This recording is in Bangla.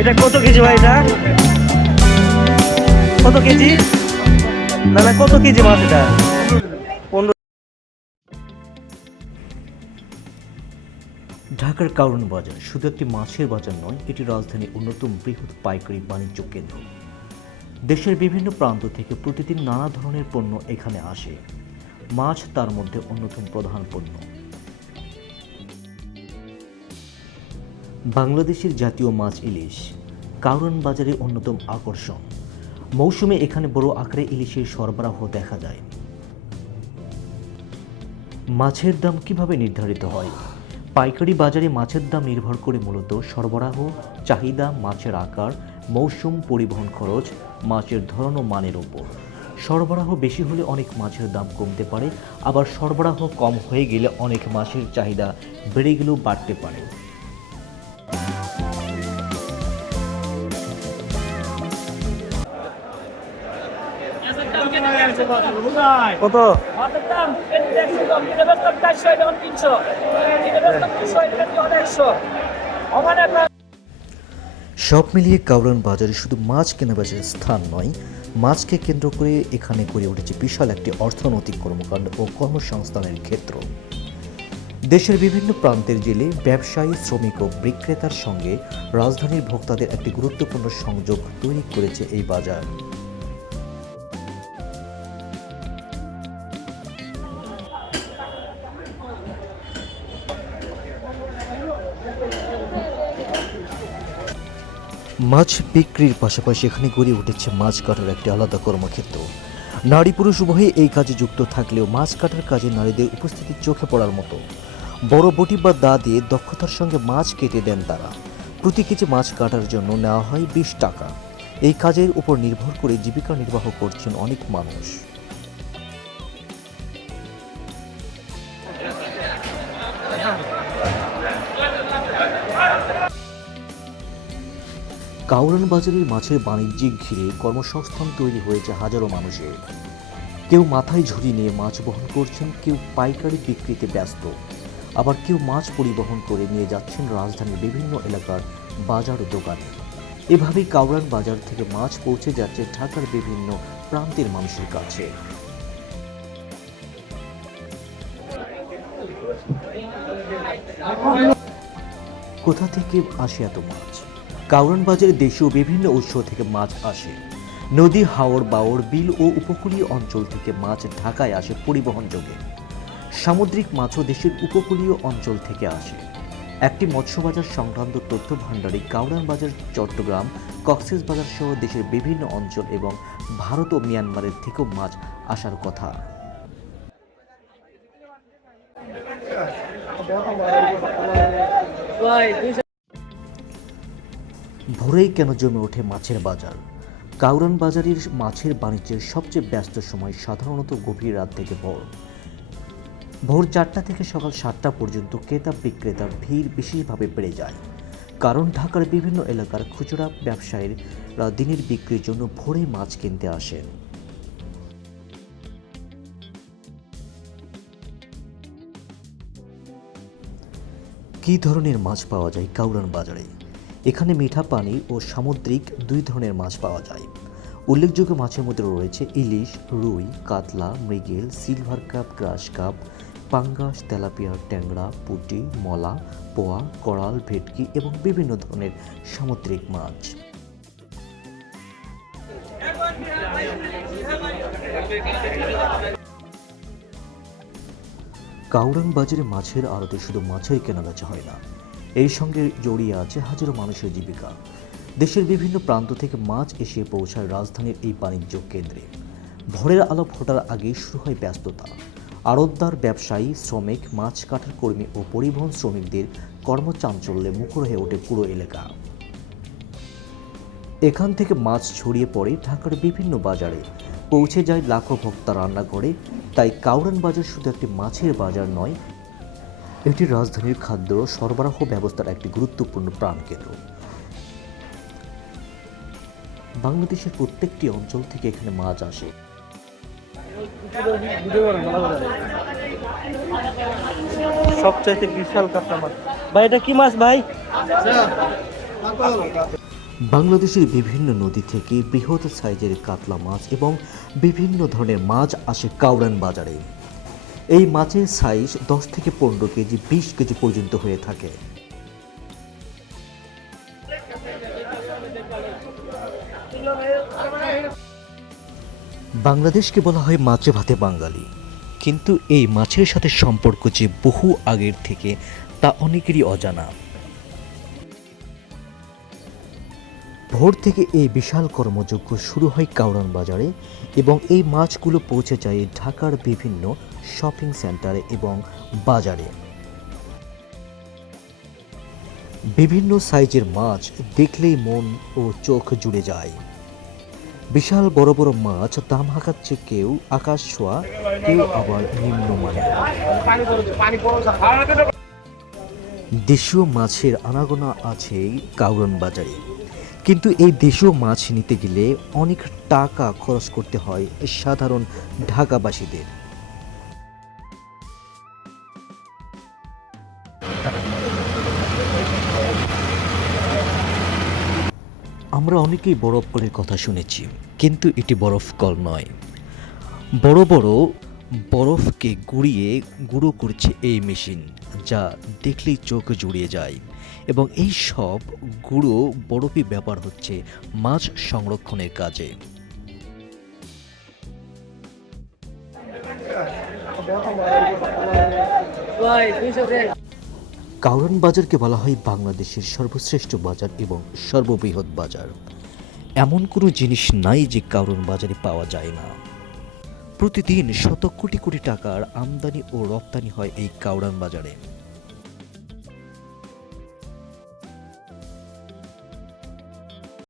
এটা কত কেজি ভাই? এটা কত কেজি? না না, কত কেজি মাছ এটা? 15। ঢাকার কারওয়ান বাজার শুধু একটি মাছের বাজার নয়, এটি রাজধানীর অন্যতম বৃহৎ পাইকারি বাণিজ্য কেন্দ্র। দেশের বিভিন্ন প্রান্ত থেকে প্রতিদিন নানা ধরনের পণ্য এখানে আসে। মাছ তার মধ্যে অন্যতম প্রধান পণ্য। বাংলাদেশের জাতীয় মাছ ইলিশ কারওয়ান বাজারের অন্যতম আকর্ষণ। মৌসুমে এখানে বড় আকারে ইলিশের সরবরাহ দেখা যায়। মাছের দাম কিভাবে নির্ধারিত হয়? পাইকারি বাজারে মাছের দাম নির্ভর করে মূলত সরবরাহ, চাহিদা, মাছের আকার, মৌসুম, পরিবহন খরচ, মাছের ধরন ও মানের উপর। সরবরাহ বেশি হলে অনেক মাছের দাম কমতে পারে, আবার সরবরাহ কম হয়ে গেলে অনেক মাছের চাহিদা বেড়ে গেলেও বাড়তে পারে। কত? সব মিলিয়ে কারওয়ান বাজারে শুধু মাছ কেনাবেচার স্থান নয়, মাছকে কেন্দ্র করে এখানে গড়ে উঠেছে বিশাল একটি অর্থনৈতিক কর্মকাণ্ড ও কর্মসংস্থানের ক্ষেত্র। দেশের বিভিন্ন প্রান্তের জেলে, ব্যবসায়ী, শ্রমিক ও বিক্রেতার সঙ্গে রাজধানীর ভোক্তাদের একটি গুরুত্বপূর্ণ সংযোগ তৈরি করেছে এই বাজার। মাছ বিক্রির পাশাপাশি এখানে গড়ে উঠেছে মাছ কাটার একটি আলাদা কর্মক্ষেত্র। নারী পুরুষ উভয়ে এই কাজে যুক্ত থাকলেও মাছ কাটার কাজে নারীদের উপস্থিতি চোখে পড়ার মতো। বড় বটি বা দা দিয়ে দক্ষতার সঙ্গে মাছ কেটে দেন তারা। প্রতি কেজি মাছ কাটার জন্য নেওয়া হয় 20 টাকা। এই কাজের উপর নির্ভর করে জীবিকা নির্বাহ করছেন অনেক মানুষ। কারওয়ান বাজারের মাছের বাণিজ্যিক ঘিরে কর্মসংস্থান তৈরি হয়েছে হাজারো মানুষের। কেউ মাথায় ঝুড়ি নিয়ে মাছ বহন করছেন, কেউ পাইকারি বিক্রিতে ব্যস্ত, আবার কেউ মাছ পরিবহন করে নিয়ে যাচ্ছেন রাজধানীর বিভিন্ন এলাকার বাজার ও দোকানে। এভাবেই কারওয়ান বাজার থেকে মাছ পৌঁছে যাচ্ছে ঢাকার বিভিন্ন প্রান্তের মানুষের কাছে। কোথা থেকে আসে এত মাছ? কারওয়ান বাজারে দেশীয় বিভিন্ন উৎস থেকে মাছ আসে। নদী, হাওর, বাওর, বিল ও উপকূলীয় অঞ্চল থেকে মাছ ঢাকায় আসে পরিবহন যোগে। সামুদ্রিক মাছও দেশের উপকূলীয় অঞ্চল থেকে আসে। একটি মৎস্যবাজার সংক্রান্ত তথ্য ভাণ্ডারে কারওয়ান বাজার চট্টগ্রাম, কক্সবাজার সহ দেশের বিভিন্ন অঞ্চল এবং ভারত ও মিয়ানমারের থেকেও মাছ আসার কথা। ভোরেই কেন জমে ওঠে মাছের বাজার? কারওয়ান বাজারের মাছের বাণিজ্যের সবচেয়ে ব্যস্ত সময় সাধারণত গভীর রাত থেকে ভোর 4টা থেকে সকাল 7টা পর্যন্ত ক্রেতা বিক্রেতার ভিড় বিশেষভাবে বেড়ে যায়। কারণ ঢাকার বিভিন্ন এলাকার খুচরা ব্যবসায়ীরা দিনের বিক্রির জন্য ভোরে মাছ কিনতে আসেন। কী ধরনের মাছ পাওয়া যায় কারওয়ান বাজারে? এখানে মিঠা পানি ও সামুদ্রিক দুই ধরনের মাছ পাওয়া যায়। উল্লেখযোগ্য মাছের মধ্যে রয়েছে ইলিশ, রুই, কাতলা, মৃগেল, সিলভার কাপ, গ্রাস কাপ, পাঙ্গাস, তেলাপিয়া, ট্যাংরা, পুঁটি, মলা, পোয়া, করাল, ভেটকি এবং বিভিন্ন ধরনের সামুদ্রিক মাছ। কারওয়ান বাজারে মাছের আড়তে শুধু মাছের কেনাবেচা হয় না, এর সঙ্গে জড়িয়ে আছে হাজারো মানুষের জীবিকা। দেশের বিভিন্ন প্রান্ত থেকে মাছ এসে পৌঁছায় রাজধানীর এই বাণিজ্য কেন্দ্রে। ভোরের আলো ফোটার আগেই শুরু হয় ব্যস্ততা। আড়তদার, ব্যবসায়ী, শ্রমিক, মাছ কাটার কর্মী ও পরিবহন শ্রমিকদের কর্মচাঞ্চল্যে মুখর হয়ে ওঠে পুরো এলাকা। এখান থেকে মাছ ছড়িয়ে পড়ে ঢাকার বিভিন্ন বাজারে, পৌঁছে যায় লাখো ভোক্তা রান্নাঘরে। তাই কারওয়ান বাজার শুধু একটি মাছের বাজার নয়, এটি রাজধানীর খাদ্য সরবরাহ ব্যবস্থার একটি গুরুত্বপূর্ণ প্রাণকেন্দ্র। বাংলাদেশের প্রত্যেকটি অঞ্চল থেকে এখানে মাছ আসে। সবচাইতে বিশাল কাতলা মাছ ভাই, এটা কি মাছ ভাই? বাংলাদেশের বিভিন্ন নদী থেকে বৃহৎ সাইজের কাতলা মাছ এবং বিভিন্ন ধরনের মাছ আসে কাউরান বাজারে। এই মাছের সাইজ 10 থেকে 15 কেজি 20 কেজি পর্যন্ত হয়ে থাকে। বাংলাদেশকে বলা হয় মাছে ভাতে বাঙালি, কিন্তু এই মাছের সাথে সম্পর্ক যে বহু আগের থেকে তা অনেকেরই অজানা। ভোর থেকে এই বিশাল কর্মযজ্ঞ শুরু হয় কাউরান বাজারে এবং এই মাছগুলো পৌঁছে যায় ঢাকার বিভিন্ন শপিং সেন্টারে এবং বাজারে। বিভিন্ন সাইজের মাছ দেখলেই মন ও চোখ জুড়ে যায়। বিশাল বড় বড় মাছ দাম হাঁকাচ্ছে কেউ আকাশ ছোঁয়া, কেউ আবার নিম্নমানের। দেশীয় মাছের আনাগোনা আছে কাউরান বাজারে, কিন্তু এই দেশীয় মাছ নিতে গেলে অনেক টাকা খরচ করতে হয় সাধারণ ঢাকাবাসীদের। আমরা অনেকেই বরফ কলের কথা শুনেছি, কিন্তু এটি বরফ কল নয়। বড় বড় বরফকে গুঁড়িয়ে গুঁড়ো করছে এই মেশিন, যা দেখলেই চোখ জুড়িয়ে যায়। এবং এই সব গুঁড়ো বরফই ব্যবহার হচ্ছে মাছ সংরক্ষণের কাজে। কাউরান বাজারকে বলা হয় বাংলাদেশের সর্বশ্রেষ্ঠ বাজার এবং সর্ববৃহৎ বাজার। এমন কোনো জিনিস নাই যে কাউরান বাজারে পাওয়া যায় না। প্রতিদিন শত কোটি কোটি টাকার আমদানি ও রপ্তানি হয় এই কাউরান বাজারে।